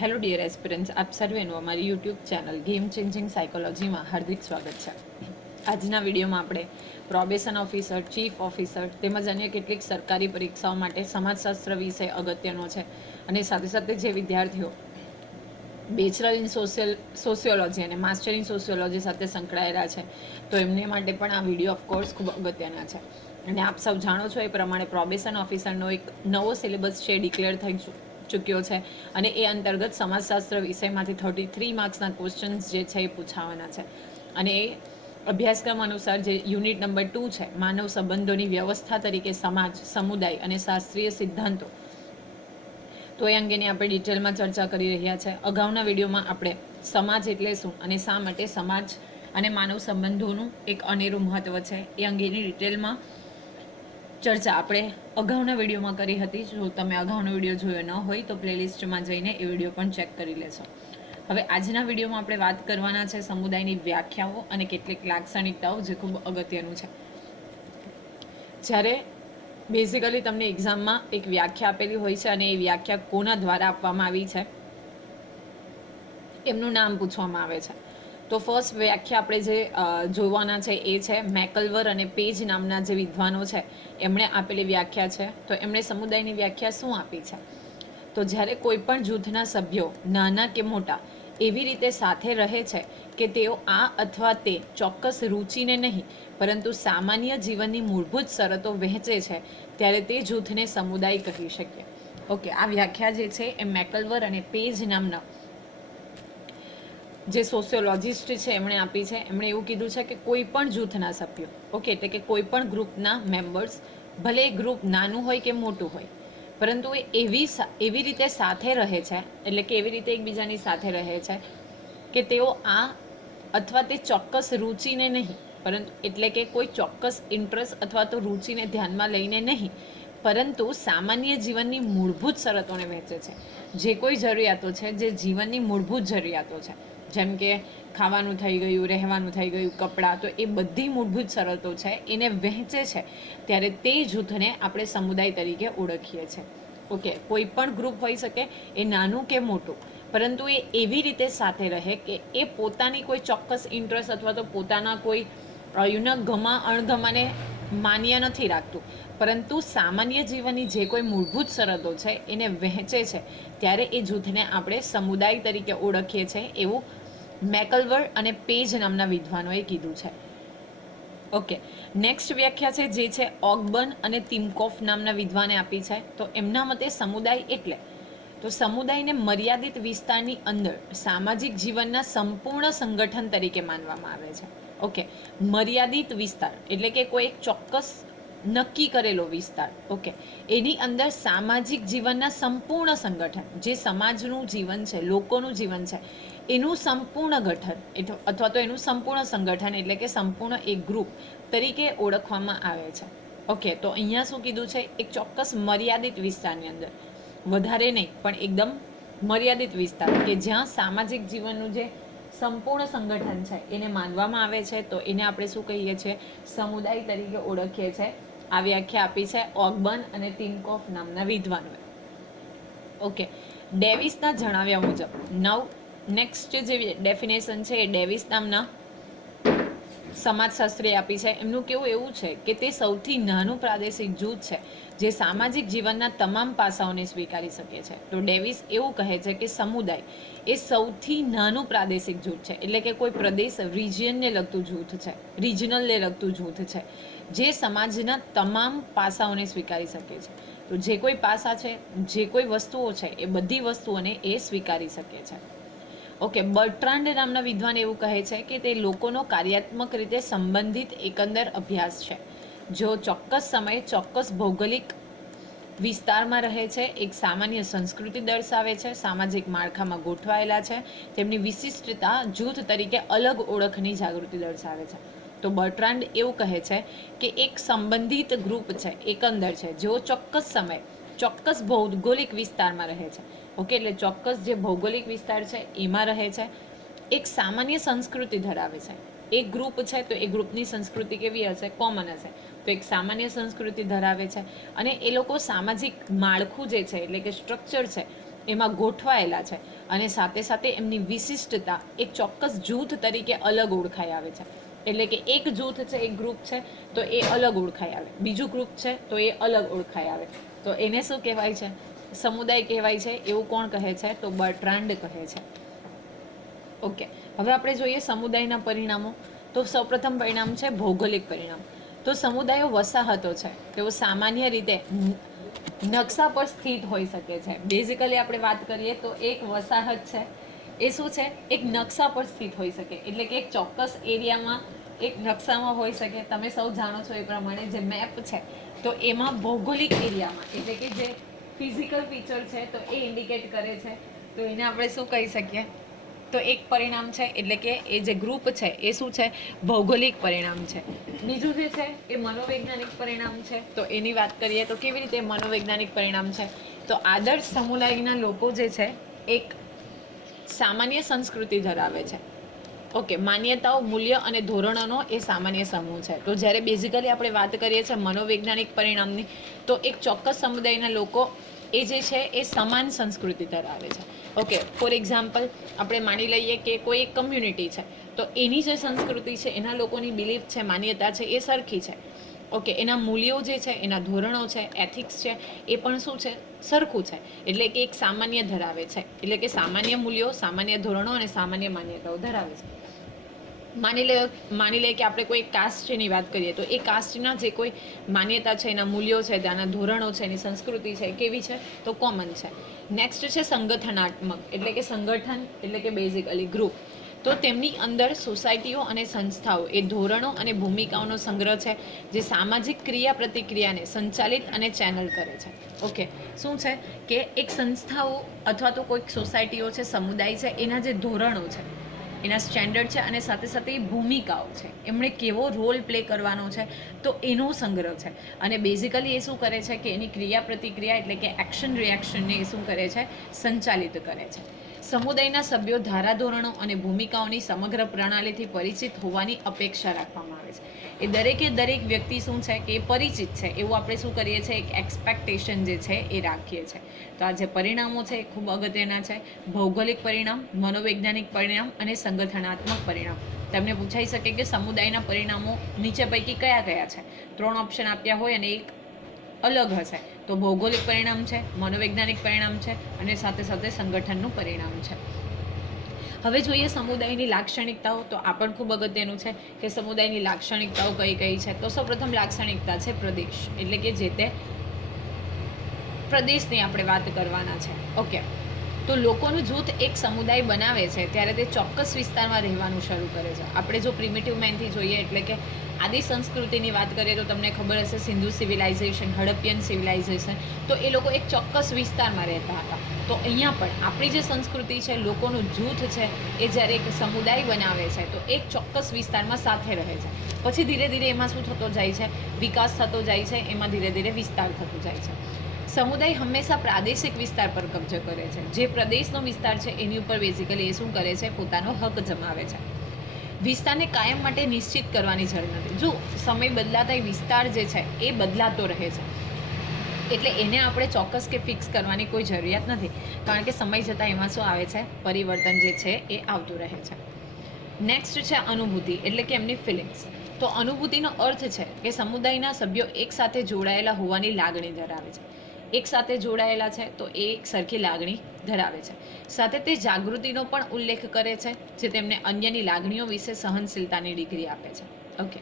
Hello dear aspirants આપ સર્વેનું અમારી યુટ્યુબ ચેનલ ગેમ ચેન્જિંગ સાયકોલોજીમાં હાર્દિક સ્વાગત છે. આજના વિડીયોમાં આપણે પ્રોબેશન ઓફિસર, ચીફ ઓફિસર તેમજ અન્ય કેટલીક સરકારી પરીક્ષાઓ માટે સમાજશાસ્ત્ર વિષય અગત્યનો છે અને સાથે સાથે જે વિદ્યાર્થીઓ બેચલર ઇન સોશિયલ, સોશિયોલોજી અને માસ્ટર ઇન સોશિયોલોજી સાથે સંકળાયેલા છે, તો એમને માટે પણ આ વીડિયો ઓફકોર્સ ખૂબ અગત્યના છે. અને આપ સૌ જાણો છો એ પ્રમાણે પ્રોબેશન ઓફિસરનો એક નવો સિલેબસ છે ડિક્લેર થઈ ચૂક્યો છે અને એ અંતર્ગત સમાજશાસ્ત્ર વિષયમાંથી થર્ટી થ્રી માર્ક્સના ક્વેશ્ચન્સ જે છે એ પૂછાવાના છે. અને એ અભ્યાસક્રમ અનુસાર જે યુનિટ નંબર ટુ છે, માનવ સંબંધોની વ્યવસ્થા તરીકે સમાજ, સમુદાય અને શાસ્ત્રીય સિદ્ધાંતો. તો એ અંગેની આપણે ડિટેલમાં ચર્ચા કરી રહ્યા છે. અગાઉના વિડીયોમાં આપણે સમાજ એટલે શું અને શા માટે સમાજ અને માનવ સંબંધોનું એક અનેરું મહત્વ છે એ અંગેની ડિટેલમાં ચર્ચા આપણે અગાઉના વિડીયોમાં કરી હતી. જો તમે અગાઉનો વીડિયો જોયો ન હોય તો પ્લેલિસ્ટમાં જઈને એ વીડિયો પણ ચેક કરી લેશો. હવે આજના વિડીયોમાં આપણે વાત કરવાના છે સમુદાયની વ્યાખ્યાઓ અને કેટલીક લાક્ષણિકતાઓ જે ખૂબ અગત્યનું છે. જ્યારે બેઝિકલી તમને એક્ઝામમાં એક વ્યાખ્યા આપેલી હોય છે અને એ વ્યાખ્યા કોના દ્વારા આપવામાં આવી છે? એમનું નામ પૂછવામાં આવે છે. તો ફર્સ્ટ વ્યાખ્યા આપણે જે જોવાના છે એ છે મેકલવર અને પેજ નામના જે વિદ્વાનો છે, એમણે આપેલી વ્યાખ્યા છે. તો એમણે સમુદાયની વ્યાખ્યા શું આપી છે? તો જ્યારે કોઈ પણ જૂથના સભ્યો, નાના કે મોટા, એવી રીતે સાથે રહે છે કે તેઓ આ અથવા તે ચોક્કસ રુચિને નહીં, પરંતુ સામાન્ય જીવનની મૂળભૂત શરતો વહેંચે છે, ત્યારે તે જૂથને સમુદાય કહી શકીએ ઓકે, આ વ્યાખ્યા જે છે એ મેકલવર અને પેજ નામના જે સોશિયોલોજિસ્ટ છે, એમણે આપી છે, એમણે એવું કીધું છે કે કોઈ પણ જૂથના સભ્યો, ઓકે, એટલે કે કોઈ પણ ગ્રુપના મેમ્બર્સ ભલે એ ગ્રુપ નાનું હોય કે મોટું હોય, પરંતુ એ એવી એવી રીતે સાથે રહે છે, એટલે કે એવી રીતે એકબીજાની સાથે રહે છે કે તેઓ આ અથવા તે ચોક્કસ રુચિને નહીં, પરંતુ એટલે કે કોઈ ચોક્કસ ઇન્ટરેસ્ટ અથવા તો રુચિને ધ્યાનમાં લઈને નહીં, પરંતુ સામાન્ય જીવનની મૂળભૂત શરતોને વહેંચે છે. જે કોઈ જરૂરિયાતો છે, જે જીવનની મૂળભૂત જરૂરિયાતો છે જેમ કે ખાવાનું થઈ ગયું, રહેવાનું થઈ ગયું, કપડાં, તો એ બધી મૂળભૂત શરતો છે, એને વહેંચે છે. ત્યારે તે જૂથને આપણે સમુદાય તરીકે ઓળખીએ છીએ ઓકે, કોઈ પણ ગ્રુપ હોઈ શકે, એ નાનું કે મોટું. પરંતુ એ એવી રીતે સાથે રહે કે એ પોતાની કોઈ ચોક્કસ ઇન્ટરેસ્ટ અથવા તો પોતાના કોઈ યુન ગમા અણગમાને માન્ય નથી રાખતું. પરંતુ સામાન્ય જીવનની જે કોઈ મૂળભૂત શરતો છે, એને વહેંચે છે, ત્યારે એ જૂથને આપણે સમુદાય તરીકે ઓળખીએ છીએ એવું મેકલવર અને પેજ નામના વિદ્વાનોએ કીધું છે. ઓકે, નેક્સ્ટ વ્યાખ્યા છે, જે છે ઓગબર્ન અને તિમકોફ નામના વિદ્વાને આપી છે. તો એમના મતે સમુદાય એટલે, તો સમુદાયને મર્યાદિત વિસ્તારની અંદર સામાજિક જીવનના સંપૂર્ણ સંગઠન તરીકે માનવામાં આવે છે. ઓકે, મર્યાદિત વિસ્તાર, એટલે કે કોઈ એક ચોક્કસ નક્કી કરેલો વિસ્તાર. ઓકે એની અંદર સામાજિક જીવનના સંપૂર્ણ સંગઠન, જે સમાજનું જીવન છે, લોકોનું જીવન છે, એનું સંપૂર્ણ ગઠન અથવા તો એનું સંપૂર્ણ સંગઠન એટલે કે સંપૂર્ણ એક ગ્રુપ તરીકે ઓળખવામાં આવે છે. ઓકે તો અહીંયા શું કીધું છે? એક ચોક્કસ મર્યાદિત વિસ્તારની અંદર. વધારે નહીં, પણ એકદમ મર્યાદિત વિસ્તાર, કે જ્યાં સામાજિક જીવનનું જે સંપૂર્ણ સંગઠન છે, એને માનવામાં આવે છે, તો એને આપણે શું કહીએ છીએ? સમુદાય તરીકે ઓળખીએ છીએ. આ વ્યાખ્યા આપી છે ઓગબન અને તિનકોફ નામના વિદ્વાનોએ. ઓકે. ડેવિસના જણાવ્યા મુજબ, નવ નેક્સ્ટ જે ડેફિનેશન છે એ ડેવિસ નામના સમાજશાસ્ત્રીએ આપી છે. એમનું કેવું એવું છે કે તે સૌથી નાનું પ્રાદેશિક જૂથ છે, જે સામાજિક જીવનના તમામ પાસાઓને સ્વીકારી શકે છે. તો ડેવિસ એવું કહે છે કે સમુદાય એ સૌથી નાનું પ્રાદેશિક જૂથ છે. એટલે કે કોઈ પ્રદેશ રિજિયનને લગતું જૂથ છે રિજનલને લગતું જૂથ છે. જે સમાજના તમામ પાસાઓને સ્વીકારી શકે છે. તો જે કોઈ પાસા છે, જે કોઈ વસ્તુઓ છે, એ બધી વસ્તુઓને એ સ્વીકારી શકે છે. ઓકે બર્ટ્રાન્ડ નામના વિદ્વાન એવું કહે છે કે તે લોકોનો કાર્યાત્મક રીતે સંબંધિત એકંદર અભ્યાસ છે. જો ચોક્કસ સમયે ચોક્કસ ભૌગોલિક વિસ્તારમાં રહે છે, એક સામાન્ય સંસ્કૃતિ દર્શાવે છે, સામાજિક માળખામાં ગોઠવાયેલા છે, તેમની વિશિષ્ટતા જૂથ તરીકે અલગ ઓળખની જાગૃતિ દર્શાવે છે. તો બર્ટ્રાન્ડ એવું કહે છે કે એક સંબંધિત ગ્રુપ છે, એકંદર છે, જેઓ ચોક્કસ સમય, ચોક્કસ ભૌગોલિક વિસ્તારમાં રહે છે. ઓકે, એટલે ચોક્કસ જે ભૌગોલિક વિસ્તાર છે, એમાં રહે છે. એક સામાન્ય સંસ્કૃતિ ધરાવે છે. એક ગ્રુપ છે, તો એ ગ્રુપની સંસ્કૃતિ કેવી હશે? કોમન હશે. તો એક સામાન્ય સંસ્કૃતિ ધરાવે છે અને એ લોકો સામાજિક માળખું જે છે, એટલે કે સ્ટ્રક્ચર છે, એમાં ગોઠવાયેલા છે અને સાથે સાથે એમની વિશિષ્ટતા એક ચોક્કસ જૂથ તરીકે અલગ ઓળખાઈ આવે છે. એટલે કે એક જૂથ છે, એક ગ્રુપ છે, તો એ અલગ ઓળખાઈ આવે. બીજું ગ્રુપ છે, તો એ અલગ ઓળખાઈ આવે. તો એને શું કહેવાય છે? સમુદાય કહેવાય છે, એવું કોણ કહે છે? તો બર્ટ્રાન્ડ કહે છે. ઓકે. હવે આપણે જોઈએ સમુદાયના પરિણામો. તો સૌપ્રથમ પરિણામ છે ભૌગોલિક પરિણામ. તો સમુદાયો વસાહતો છે, તેઓ સામાન્ય રીતે નકશા પર સ્થિત હોઈ શકે છે. બેઝિકલી આપણે વાત કરીએ તો એક વસાહત છે, એ શું છે? એક નકશા પર સ્થિત હોઈ શકે. એટલે કે એક ચોક્કસ એરિયામાં એક નકશામાં હોઈ શકે, તમે સૌ જાણો છો એ પ્રમાણે જે મેપ છે, તો એમાં ભૌગોલિક એરિયામાં, એટલે કે જે ફિઝિકલ ફીચર છે, તો એ ઇન્ડિકેટ કરે છે. તો એને આપણે શું કહી શકીએ? તો એક પરિણામ છે, એટલે કે એ જે ગ્રુપ છે, એ શું છે? ભૌગોલિક પરિણામ છે. બીજું જે છે, એ મનોવૈજ્ઞાનિક પરિણામ છે. તો એની વાત કરીએ તો કેવી રીતે મનોવૈજ્ઞાનિક પરિણામ છે? તો આદર્શ સમુદાયના લોકો જે છે, એક સામાન્ય સંસ્કૃતિ ધરાવે છે. ઓકે, માન્યતાઓ, મૂલ્ય અને ધોરણોનો એ સામાન્ય સમૂહ છે. તો જ્યારે બેઝિકલી આપણે વાત કરીએ છીએ મનોવૈજ્ઞાનિક પરિણામની, તો એક ચોક્કસ સમુદાયના લોકો એ જે છે એ સમાન સંસ્કૃતિ ધરાવે છે. ઓકે, ફોર એક્ઝામ્પલ, આપણે માની લઈએ કે કોઈ એક કમ્યુનિટી છે, તો એની જે સંસ્કૃતિ છે, એના લોકોની બિલીફ છે, માન્યતા છે, એ સરખી છે. ઓકે, એના મૂલ્યો જે છે, એના ધોરણો છે એથિક્સ છે, એ પણ શું છે? સરખું છે. એટલે કે એક સામાન્ય ધરાવે છે. એટલે કે સામાન્ય મૂલ્યો, સામાન્ય ધોરણો અને સામાન્ય માન્યતાઓ ધરાવે છે. માની લે માની લે કે આપણે કોઈ કાસ્ટની વાત કરીએ તો એ કાસ્ટના જે કોઈ માન્યતા છે, એના મૂલ્યો છે, ત્યાંના ધોરણો છે, એની સંસ્કૃતિ છે, કેવી છે, તો કોમન છે. નેક્સ્ટ છે સંગઠનાત્મક, એટલે કે સંગઠન, એટલે કે બેઝિકલી ગ્રુપ તો તેમની અંદર સોસાયટીઓ અને સંસ્થાઓ, એ ધોરણો અને ભૂમિકાઓનો સંગ્રહ છે, જે સામાજિક ક્રિયા પ્રતિક્રિયાને સંચાલિત અને ચેનલ કરે છે. ઓકે શું છે? કે એક સંસ્થાઓ અથવા તો કોઈક સોસાયટીઓ છે, સમુદાય છે, એના જે ધોરણો છે એના સ્ટેન્ડર્ડ છે અને સાથે સાથે એ ભૂમિકાઓ છે. એમણે કેવો રોલ પ્લે કરવાનો છે તો એનો સંગ્રહ છે. અને બેઝિકલી એ શું કરે છે કે એની ક્રિયા પ્રતિક્રિયા એટલે કે એક્શન રિએક્શનને એ શું કરે છે? સંચાલિત કરે છે. સમુદાયના સભ્યો ધારાધોરણો અને ભૂમિકાઓની સમગ્ર પ્રણાલીથી પરિચિત હોવાની અપેક્ષા રાખવામાં આવે છે. એ દરેકે દરેક વ્યક્તિ શું છે કે એ પરિચિત છે. એવું આપણે શું કરીએ છીએ? એક એક્સપેક્ટેશન જે છે એ રાખીએ છીએ. તો આ જે પરિણામો છે એ ખૂબ અગત્યના છે. ભૌગોલિક પરિણામ, મનોવૈજ્ઞાનિક પરિણામ અને સંગઠનાત્મક પરિણામ. તમને પૂછાઈ શકે કે સમુદાયના પરિણામો નીચે પૈકી કયા કયા છે? ત્રણ ઓપ્શન આપ્યા હોય અને એક અલગ હશે. તો ભૌગોલિક પરિણામ છે, મનોવૈજ્ઞાનિક પરિણામ છે અને સાથે સાથે સંગઠનનું પરિણામ છે. હવે જોઈએ સમુદાયની લાક્ષણિકતાઓ, તો આ પણ ખૂબ અગત્યનું છે કે સમુદાયની લાક્ષણિકતાઓ કઈ કઈ છે. તો સૌપ્રથમ લાક્ષણિકતા છે પ્રદેશ, એટલે કે જે તે પ્રદેશની આપણે વાત કરવાના છે. ઓકે. તો લોકોનું જૂથ એક સમુદાય બનાવે છે, ત્યારે તે ચોક્કસ વિસ્તારમાં રહેવાનું શરૂ કરે છે. આપણે જો પ્રિમેટિવ મેનથી જોઈએ, એટલે કે આદિ સંસ્કૃતિની વાત કરીએ, તો તમને ખબર હશે સિંધુ સિવિલાઇઝેશન હડપ્પિયન સિવિલાઇઝેશન તો એ લોકો એક ચોક્કસ વિસ્તારમાં રહેતા હતા. તો અહીંયા પણ આપણી જે સંસ્કૃતિ છે, લોકોનું જૂથ છે, એ જ્યારે એક સમુદાય બનાવે છે, તો એક ચોક્કસ વિસ્તારમાં સાથે રહે છે. પછી ધીરે ધીરે એમાં શું થતો જાય છે? વિકાસ થતો જાય છે, એમાં ધીરે ધીરે વિસ્તાર થતો જાય છે. સમુદાય હંમેશા પ્રાદેશિક વિસ્તાર પર કબજો કરે છે. જે પ્રદેશનો વિસ્તાર છે, એની ઉપર બેઝિકલી એ શું કરે છે? પોતાનો હક જમાવે છે. વિસ્તારને કાયમ માટે નિશ્ચિત કરવાની જરૂર નથી. જો સમય બદલાતા એ વિસ્તાર જે છે, એ બદલાતો રહે છે. એટલે એને આપણે ચોક્કસ કે ફિક્સ કરવાની કોઈ જરૂરિયાત નથી. કારણ કે સમય જતાં એમાં શું આવે છે? પરિવર્તન જે છે એ આવતું રહે છે. નેક્સ્ટ છે અનુભૂતિ, એટલે કે એમની ફિલિંગ્સ તો અનુભૂતિનો અર્થ છે કે સમુદાયના સભ્યો એકસાથે જોડાયેલા હોવાની લાગણી ધરાવે છે. એક સાથે જોડાયેલા છે તો એ એક સરખી લાગણી ધરાવે છે. સાથે તે જાગૃતિનો પણ ઉલ્લેખ કરે છે, જે તેમને અન્યની લાગણીઓ વિશે સહનશીલતાની ડિગ્રી આપે છે. ઓકે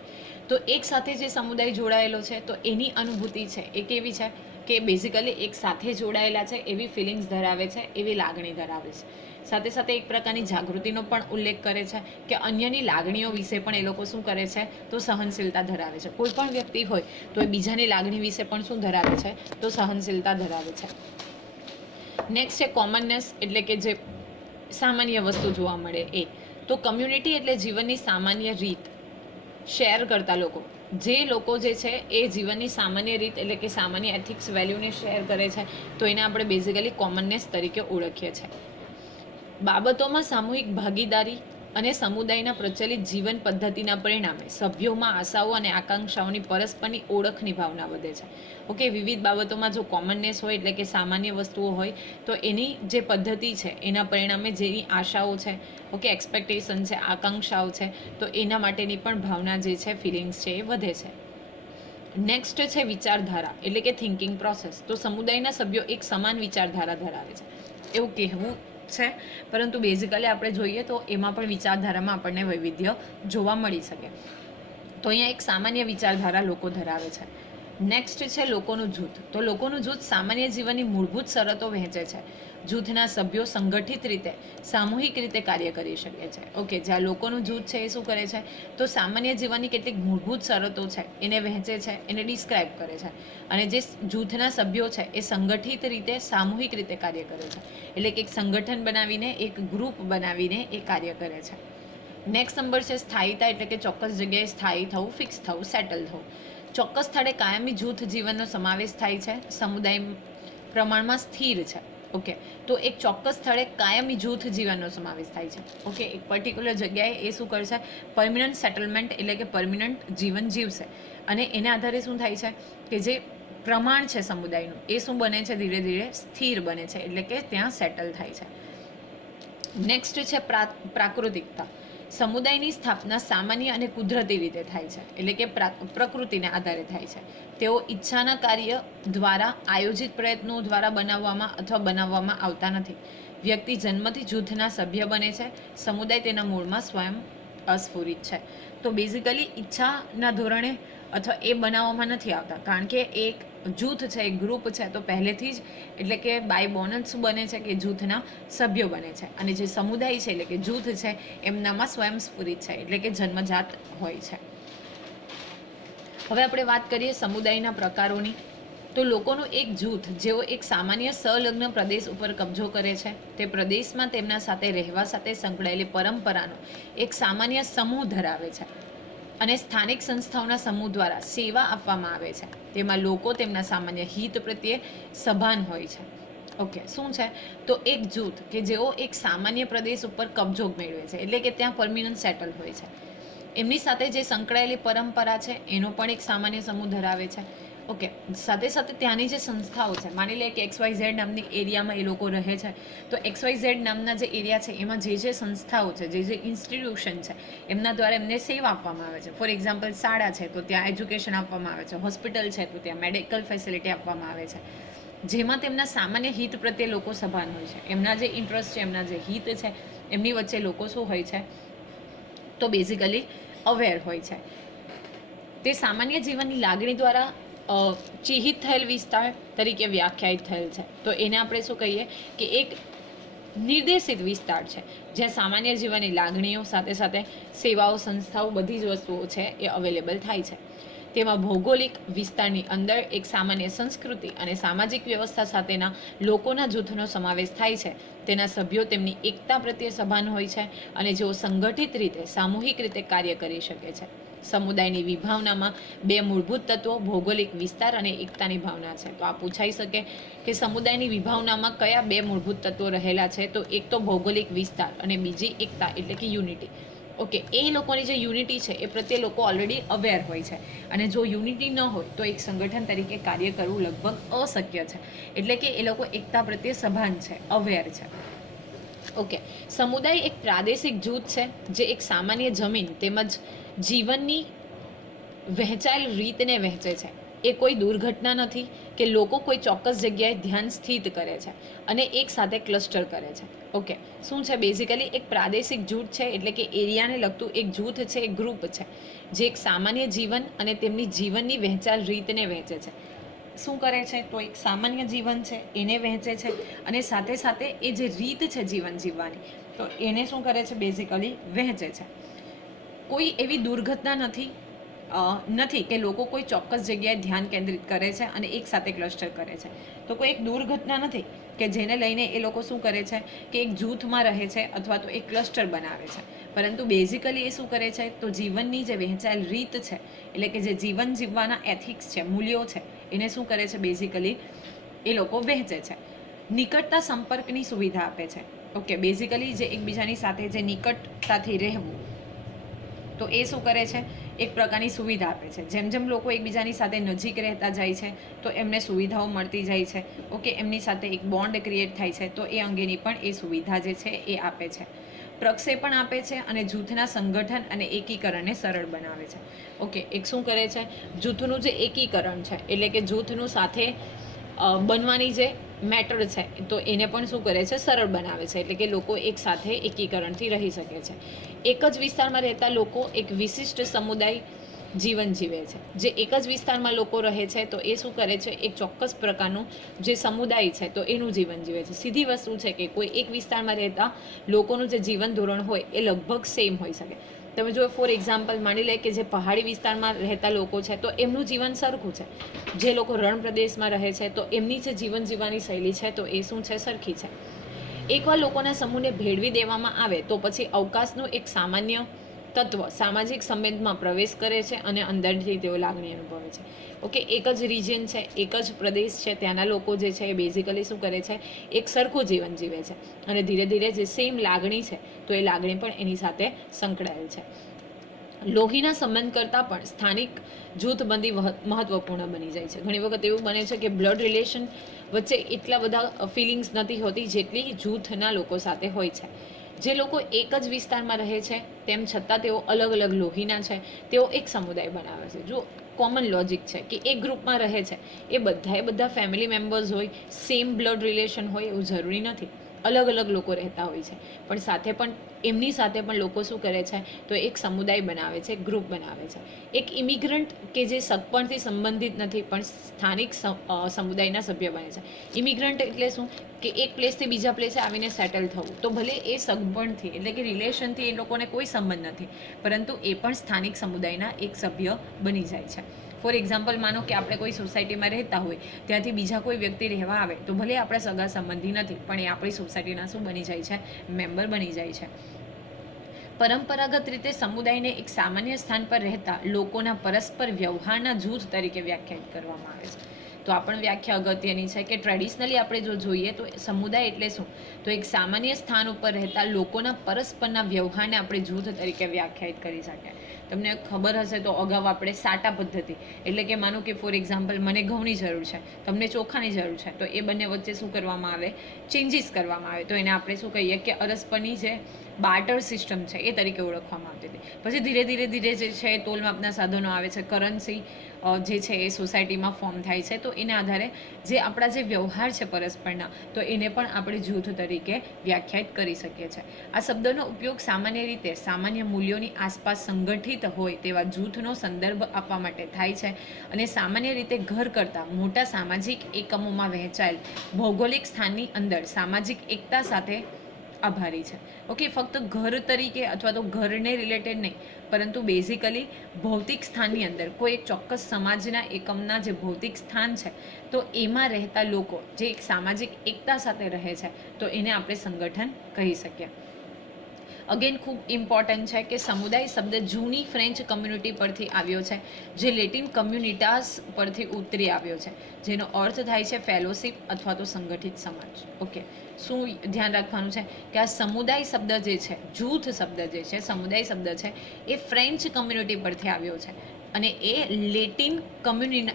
તો એક સાથે જે સમુદાય જોડાયેલો છે તો એની અનુભૂતિ છે એ કેવી છે? કે બેઝિકલી એક સાથે જોડાયેલા છે એવી ફિલિંગ્સ ધરાવે છે, એવી લાગણી ધરાવે છે. સાથે સાથે એક પ્રકારની જાગૃતિનો પણ ઉલ્લેખ કરે છે કે અન્યની લાગણીઓ વિશે પણ એ લોકો શું કરે છે તો સહનશીલતા ધરાવે છે. કોઈ પણ વ્યક્તિ હોય તો એ બીજાની લાગણી વિશે પણ શું ધરાવે છે તો સહનશીલતા ધરાવે છે. નેક્સ્ટ છે કોમનનેસ એટલે કે જે સામાન્ય વસ્તુ જોવા મળે એ. તો કમ્યુનિટી એટલે જીવનની સામાન્ય રીત શેર કરતા લોકો. જે લોકો જે છે એ જીવનની સામાન્ય રીત એટલે કે સામાન્ય એથિક્સ વેલ્યુને શેર કરે છે, તો એને આપણે બેઝિકલી કોમનનેસ તરીકે ઓળખીએ છીએ બાબતોમાં સામૂહિક ભાગીદારી અને સમુદાયના પ્રચલિત જીવન પદ્ધતિના પરિણામે સભ્યોમાં આશાઓ અને આકાંક્ષાઓની પરસ્પરની ઓળખની ભાવના વધે છે. ઓકે, વિવિધ બાબતોમાં જો કોમનનેસ હોય એટલે કે સામાન્ય વસ્તુઓ હોય, તો એની જે પદ્ધતિ છે, એના પરિણામે જેની આશાઓ છે, ઓકે એક્સપેક્ટેશન છે, આકાંક્ષાઓ છે, તો એના માટેની પણ ભાવના જે છે ફિલિંગ્સ છે, એ વધે છે. નેક્સ્ટ છે વિચારધારા, એટલે કે થિંકિંગ પ્રોસેસ તો સમુદાયના સભ્યો એક સમાન વિચારધારા ધરાવે છે. એવું કહેવું છે. પરંતુ બેઝિકલી આપણે જોઈએ તો એમાં પણ વિચારધારામાં આપણને વૈવિધ્ય જોવા મળી શકે. તો અહીંયા એક સામાન્ય વિચારધારા લોકો ધરાવે છે. નેક્સ્ટ છે લોકોનું જૂથ. તો લોકોનું જૂથ સામાન્ય જીવનની મૂળભૂત શરતો વહેંચે છે. જૂથના સભ્યો સંગઠિત રીતે, સામૂહિક રીતે કાર્ય કરી શકે છે. ઓકે જ્યાં લોકોનું જૂથ છે એ શું કરે છે? તો સામાન્ય જીવનની કેટલીક મૂળભૂત શરતો છે, એને વહેંચે છે, એને ડિસ્ક્રાઇબ કરે છે. અને જે જૂથના સભ્યો છે એ સંગઠિત રીતે, સામૂહિક રીતે કાર્ય કરે છે. એટલે કે એક સંગઠન બનાવીને, એક ગ્રુપ બનાવીને એ કાર્ય કરે છે. નેક્સ્ટ નંબર છે સ્થાયીતા, એટલે કે ચોક્કસ જગ્યાએ સ્થાયી થવું ફિક્સ થવું સેટલ થવું. ચોક્કસ સ્થળે કાયમી જૂથ જીવનનો સમાવેશ થાય છે. સમુદાય પ્રમાણમાં સ્થિર છે. ઓકે. તો એક ચોક્કસ સ્થળે કાયમી જૂથ જીવનનો સમાવેશ થાય છે. ઓકે, એક પર્ટિક્યુલર જગ્યાએ એ શું કરશે? પરમિનન્ટ સેટલમેન્ટ એટલે કે પરમિનન્ટ જીવન જીવશે. અને એના આધારે શું થાય છે? કે જે પ્રમાણ છે સમુદાયનું, એ શું બને છે? ધીરે ધીરે સ્થિર બને છે. એટલે કે ત્યાં સેટલ થાય છે. નેક્સ્ટ છે પ્રા, પ્રાકૃતિકતા. સમુદાયની સ્થાપના સામાન્ય અને કુદરતી રીતે થાય છે, એટલે કે પ્રા- પ્રકૃતિને આધારે થાય છે. તેઓ ઈચ્છાના કાર્ય દ્વારા, આયોજિત પ્રયત્નો દ્વારા બનાવવામાં અથવા બનાવવામાં આવતા નથી. વ્યક્તિ જન્મથી જૂથના સભ્ય બને છે, સમુદાય તેના મૂળમાં સ્વયં અસ્ફુરિત છે. તો બેઝિકલી ઈચ્છાના ધોરણે અથવા એ બનાવવામાં નથી આવતા, કારણ કે એક જૂથ છે, એક ગ્રુપ છે, તો પહેલેથી જ એટલે કે બાય બોનસ બને છે કે જૂથના સભ્યો બને છે. અને જે સમુદાય છે, એટલે કે જૂથ છે, એમનામાં સ્વયંસ્ફુરિત છે, એટલે કે જન્મજાત હોય છે. હવે આપણે વાત કરીએ સમુદાયના પ્રકારોની. તો લોકોનું એક જૂથ, જેઓ એક સામાન્ય સંલગ્ન પ્રદેશ ઉપર કબજો કરે છે, તે પ્રદેશમાં તેમના સાથે રહેવા સાથે સંકળાયેલી પરંપરાનો એક સામાન્ય સમૂહ ધરાવે છે. અને સ્થાનિક સંસ્થાઓના સમૂહ દ્વારા સેવા આપવામાં આવે છે. તેમાં લોકો તેમના સામાન્ય હિત પ્રત્યે સભાન હોય છે. ઓકે, શું છે? તો એક જૂથ કે જેઓ એક સામાન્ય પ્રદેશ ઉપર કબજો મેળવે છે, એટલે કે ત્યાં પરમિનન્ટ સેટલ હોય છે. એમની સાથે જે સંકળાયેલી પરંપરા છે, એનો પણ એક સામાન્ય સમૂહ ધરાવે છે. ઓકે સાથે સાથે ત્યાંની જે સંસ્થાઓ છે, માની લે કે એક્સ વાય ઝેડ નામની એરિયામાં એ લોકો રહે છે, તો એક્સ વાય ઝેડ નામના જે એરિયા છે, એમાં જે જે સંસ્થાઓ છે, જે જે ઇન્સ્ટિટ્યુશન છે, એમના દ્વારા એમને સેવા આપવામાં આવે છે. ફોર એક્ઝામ્પલ શાળા છે, તો ત્યાં એજ્યુકેશન આપવામાં આવે છે. હોસ્પિટલ છે, તો ત્યાં મેડિકલ ફેસિલિટી આપવામાં આવે છે. જેમાં તેમના સામાન્ય હિત પ્રત્યે લોકો સભાન હોય છે. એમના જે ઇન્ટરેસ્ટ છે, એમના જે હિત છે, એમની વચ્ચે લોકો શું હોય છે, તો બેઝિકલી અવેર હોય છે. તે સામાન્ય જીવનની લાગણી દ્વારા ચિહિત થયેલ વિસ્તાર તરીકે વ્યાખ્યાયિત થયેલ છે. તો એને આપણે શું કહીએ કે એક નિર્દેશિત વિસ્તાર છે, જ્યાં સામાન્ય જીવનની લાગણીઓ સાથે સાથે સેવાઓ, સંસ્થાઓ, બધી જ વસ્તુઓ છે એ અવેલેબલ થાય છે. તેમાં ભૌગોલિક વિસ્તારની અંદર એક સામાન્ય સંસ્કૃતિ અને સામાજિક વ્યવસ્થા સાથેના લોકોના જૂથનો સમાવેશ થાય છે. તેના સભ્યો તેમની એકતા પ્રત્યે સભાન હોય છે અને જેઓ સંગઠિત રીતે, સામૂહિક રીતે કાર્ય કરી શકે છે. સમુદાયની વિભાવનામાં બે મૂળભૂત તત્વો, ભૌગોલિક વિસ્તાર અને એકતાની ભાવના છે. તો આ પૂછાઈ શકે કે સમુદાયની વિભાવનામાં કયા બે મૂળભૂત તત્વો રહેલા છે? તો એક તો ભૌગોલિક વિસ્તાર અને બીજી એકતા, એટલે કે યુનિટી. ઓકે, એ લોકોની જે યુનિટી છે, એ પ્રત્યે લોકો ઓલરેડી અવેર હોય છે. અને જો યુનિટી ન હોય, તો એક સંગઠન તરીકે કાર્ય કરવું લગભગ અશક્ય છે. એટલે કે એ લોકો એકતા પ્રત્યે સભાન છે અવેર છે. ઓકે, સમુદાય એક પ્રાદેશિક જૂથ છે, જે એક સામાન્ય જમીન તેમજ જીવનની વહેંચાયેલ રીતને વહેંચે છે. એ કોઈ દુર્ઘટના નથી કે લોકો કોઈ ચોક્કસ જગ્યાએ ધ્યાન સ્થિત કરે છે અને એક સાથે ક્લસ્ટર કરે છે. ઓકે, શું છે? બેઝિકલી એક પ્રાદેશિક જૂથ છે એટલે કે એરિયાને લગતું એક જૂથ છે, એક ગ્રુપ છે, જે એક સામાન્ય જીવન અને તેમની જીવનની વહેંચાયેલ રીતને વહેંચે છે. શું કરે છે? તો એક સામાન્ય જીવન છે, એને વહેંચે છે અને સાથે સાથે એ જે રીત છે જીવન જીવવાની, તો એને શું કરે છે? બેઝિકલી વહેંચે છે. કોઈ એવી દુર્ઘટના નથી નથી કે લોકો કોઈ ચોક્કસ જગ્યાએ ધ્યાન કેન્દ્રિત કરે છે અને એક સાથે ક્લસ્ટર કરે છે. તો કોઈ એક દુર્ઘટના નથી કે જેને લઈને એ લોકો શું કરે છે કે એક જૂથમાં રહે છે અથવા તો એક ક્લસ્ટર બનાવે છે. પરંતુ બેઝિકલી એ શું કરે છે? તો જીવનની જે વહેંચાયેલ રીત છે, એટલે કે જે જીવન જીવવાના એથિક્સ છે, મૂલ્યો છે, એને શું કરે છે? બેઝિકલી એ લોકો વહેંચે છે. નિકટતા સંપર્કની સુવિધા આપે છે. ઓકે, બેઝિકલી જે એકબીજાની સાથે જે નિકટતાથી રહેવું તો એ શું કરે છે? એક પ્રકારની સુવિધા આપે છે. જેમ જેમ લોકો એકબીજાની સાથે નજીક રહેતા જાય છે, તો એમને સુવિધાઓ મળતી જાય છે. ઓકે, એમની સાથે એક બોન્ડ ક્રિએટ થાય છે, તો એ અંગેની પણ એ સુવિધા જે છે એ આપે છે. પ્રક્ષેપણ આપે છે અને જૂથના સંગઠન અને એકીકરણને સરળ બનાવે છે. ઓકે, એક શું કરે છે? જૂથનું જે એકીકરણ છે, એટલે કે જૂથનું સાથે બનવાની જે મેટર છે. તો એને પણ શું કરે છે? સરળ બનાવે છે. એટલે કે લોકો એક સાથે એકીકરણથી રહી શકે છે. એક જ વિસ્તારમાં રહેતા લોકો એક વિશિષ્ટ સમુદાય જીવન જીવે છે. જે એક જ વિસ્તારમાં લોકો રહે છે, તો એ શું કરે છે? એક ચોક્કસ પ્રકારનું જે સમુદાય છે, તો એનું જીવન જીવે છે. સીધી વસ્તુ છે કે કોઈ એક વિસ્તારમાં રહેતા લોકોનું જે જીવન ધોરણ હોય, એ લગભગ સેમ હોઈ શકે. તમે જો ફોર એક્ઝામ્પલ માની લે કે જે પહાડી વિસ્તારમાં રહેતા લોકો છે, તો એમનું જીવન સરખું છે. જે લોકો રણ પ્રદેશમાં રહે છે, તો એમની જે જીવન જીવવાની શૈલી છે, તો એ શું છે? સરખી છે. એકવાર લોકોના સમૂહને ભેળવી દેવામાં આવે, તો પછી અવકાશનું એક સામાન્ય તત્વ સામાજિક સંબંધમાં પ્રવેશ કરે છે અને અંદરથી તેઓ લાગણી અનુભવે છે. ઓકે, એક જ રિજિયન છે, એક જ પ્રદેશ છે, ત્યાંના લોકો જે છે એ બેઝિકલી શું કરે છે? એક સરખું જીવન જીવે છે અને ધીરે ધીરે જે સેમ લાગણી છે તો એ લાગણી પણ એની સાથે સંકળાયેલ છે. લોહીના સંબંધ કરતાં પણ સ્થાનિક જૂથબંધી મહત્વપૂર્ણ બની જાય છે. ઘણી વખત એવું બને છે કે બ્લડ રિલેશન વચ્ચે એટલા બધા ફિલિંગ્સ નથી હોતી જેટલી જૂથના લોકો સાથે હોય છે. જે લોકો એક જ વિસ્તારમાં રહે છે, તેમ છતાં તેઓ અલગ અલગ લોહીના છે, તેઓ એક સમુદાય બનાવે છે. જો કોમન લોજિક છે કે એક ગ્રુપમાં રહે છે, એ બધાએ બધા ફેમિલી મેમ્બર્સ હોય સેમ બ્લડ રિલેશન હોય એવું જરૂરી નથી. અલગ અલગ લોકો રહેતા હોય છે. પણ સાથે પણ, એમની સાથે પણ લોકો શું કરે છે? તો એક સમુદાય બનાવે છે ગ્રુપ બનાવે છે. એક ઇમિગ્રન્ટ કે જે સગપણથી સંબંધિત નથી, પણ સ્થાનિક સમુદાયના સભ્ય બને છે. ઇમિગ્રન્ટ એટલે શું? કે એક પ્લેસથી બીજા પ્લેસે આવીને સેટલ થવું. તો ભલે એ સગપણથી, એટલે કે રિલેશનથી એ લોકોને કોઈ સંબંધ નથી, પરંતુ એ પણ સ્થાનિક સમુદાયના એક સભ્ય બની જાય છે. ફોર એક્ઝામ્પલ માનો કે આપણે કોઈ સોસાયટીમાં રહેતા હોય, ત્યાંથી બીજા કોઈ વ્યક્તિ રહેવા આવે, તો ભલે આપણે સગા સંબંધી નથી, પણ એ આપણી સોસાયટીના શું બની જાય છે? મેમ્બર બની જાય છે. પરંપરાગત રીતે સમુદાયને એક સામાન્ય સ્થાન પર રહેતા લોકોના પરસ્પર વ્યવહારના જૂથ તરીકે વ્યાખ્યાયિત કરવામાં આવે છે. તો આ પણ વ્યાખ્યા અગત્યની છે કે ટ્રેડિશનલી આપણે જો જોઈએ તો સમુદાય એટલે શું? તો એક સામાન્ય સ્થાન ઉપર રહેતા લોકોના પરસ્પરના વ્યવહારને આપણે જૂથ તરીકે વ્યાખ્યાયિત કરી શકીએ તમને ખબર હશે તો અગાઉ આપણે સાટા પદ્ધતિ, એટલે કે માનો કે ફોર એક્ઝામ્પલ મને ઘઉંની જરૂર છે, તમને ચોખાની જરૂર છે, તો એ બંને વચ્ચે શું કરવામાં આવે? ચેન્જીસ કરવામાં આવે. તો એને આપણે શું કહીએ કે અરસપની જે બાર્ટર સિસ્ટમ છે, એ તરીકે ઓળખવામાં આવતી હતી. પછી ધીરે ધીરે ધીરે જે છે એ તોલ સાધનો આવે છે, કરન્સી જે છે, એ સોસાયટીમાં ફોર્મ થાય છે. તો એના આધારે જે આપણા જે વ્યવહાર છે પરસ્પરના, તો એને પણ આપણે જૂથ તરીકે વ્યાખ્યાયિત કરી શકીએ છીએ આ શબ્દનો ઉપયોગ સામાન્ય રીતે સામાન્ય મૂલ્યોની આસપાસ સંગઠિત હોય તેવા જૂથનો સંદર્ભ આપવા માટે થાય છે અને સામાન્ય રીતે ઘર કરતાં મોટા સામાજિક એકમોમાં વહેંચાયેલ ભૌગોલિક સ્થાનની અંદર સામાજિક એકતા સાથે આભારી છે. ઓકે ફક્ત ઘર તરીકે અથવા તો ઘરને રિલેટેડ નહીં, પરંતુ બેઝિકલી ભૌતિક સ્થાનની અંદર કોઈ એક ચોક્કસ સમાજના એકમના જે ભૌતિક સ્થાન છે, તો એમાં રહેતા લોકો જે એક સામાજિક એકતા સાથે રહે છે, તો એને આપણે સંગઠન કહી શકીએ. અગેન ખૂબ ઇમ્પોર્ટન્ટ છે કે સમુદાય શબ્દ જૂની ફ્રેન્ચ કમ્યુનિટી પરથી આવ્યો છે, જે લેટિન કમ્યુનિટાસ પરથી ઉતરી આવ્યો છે, જેનો અર્થ થાય છે ફેલોશિપ અથવા તો સંગઠિત સમાજ. ઓકે શું ધ્યાન રાખવાનું છે? કે આ સમુદાય શબ્દ જે છે, જૂથ શબ્દ જે છે, સમુદાય શબ્દ છે, એ ફ્રેન્ચ કમ્યુનિટી પરથી આવ્યો છે. અને એ લેટિન કમ્યુનિ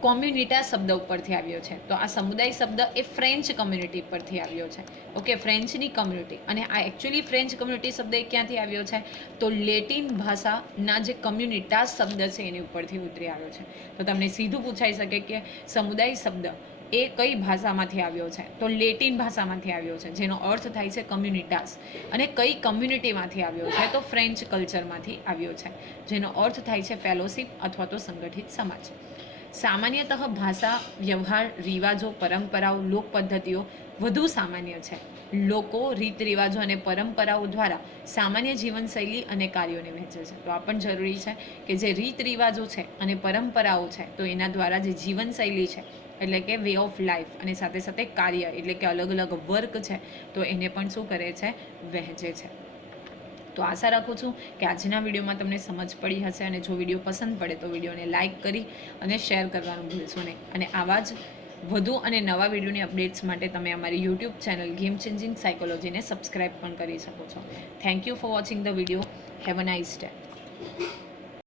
કોમ્યુનિટા શબ્દ ઉપરથી આવ્યો છે. તો આ સમુદાય શબ્દ એ ફ્રેન્ચ કમ્યુનિટી પરથી આવ્યો છે. ઓકે ફ્રેન્ચની કમ્યુનિટી અને આ એકચ્યુઅલી ફ્રેન્ચ કમ્યુનિટી શબ્દ એ ક્યાંથી આવ્યો છે? તો લેટિન ભાષાના જે કમ્યુનિટા શબ્દ છે, એની ઉપરથી ઉતરી આવ્યો છે. તો તમને સીધું પૂછાઈ શકે કે સમુદાય શબ્દ એ કઈ ભાષામાંથી આવ્યો છે? તો લેટિન ભાષામાંથી આવ્યો છે, જેનો અર્થ થાય છે કમ્યુનિટાસ અને કઈ કમ્યુનિટીમાંથી આવ્યો છે? તો ફ્રેન્ચ કલ્ચરમાંથી આવ્યો છે, જેનો અર્થ થાય છે ફેલોશિપ અથવા તો સંગઠિત સમાજ. સામાન્યતઃ ભાષા, વ્યવહાર, રિવાજો, પરંપરાઓ, લોક પદ્ધતિઓ વધુ સામાન્ય છે. લોકો, રીત રિવાજો અને પરંપરાઓ દ્વારા સામાન્ય જીવનશૈલી અને કાર્યોને વહેંચે છે. તો આ પણ જરૂરી છે કે જે રીત રિવાજો છે અને પરંપરાઓ છે, તો એના દ્વારા જે જીવનશૈલી છે એટલે કે વે ઓફ લાઈફ અને સાથે સાથે કાર્ય, એટલે કે અલગ અલગ વર્ક છે, તો એને પણ શું કરે છે? વહેંચે છે. તો આશા રાખું છું કે આજના વિડીયોમાં તમને સમજ પડી હશે અને જો વીડિયો પસંદ પડે તો વિડીયોને લાઇક કરી અને શેર કરવાનું ભૂલશો નહીં. અને આવા જ વધુ અને નવા વિડીયોની અપડેટ્સ માટે તમે અમારી યુટ્યુબ ચેનલ ગેમ ચેન્જિંગ સાયકોલોજીને સબસ્ક્રાઇબ પણ કરી શકો છો. Thank you for watching the video have a nice day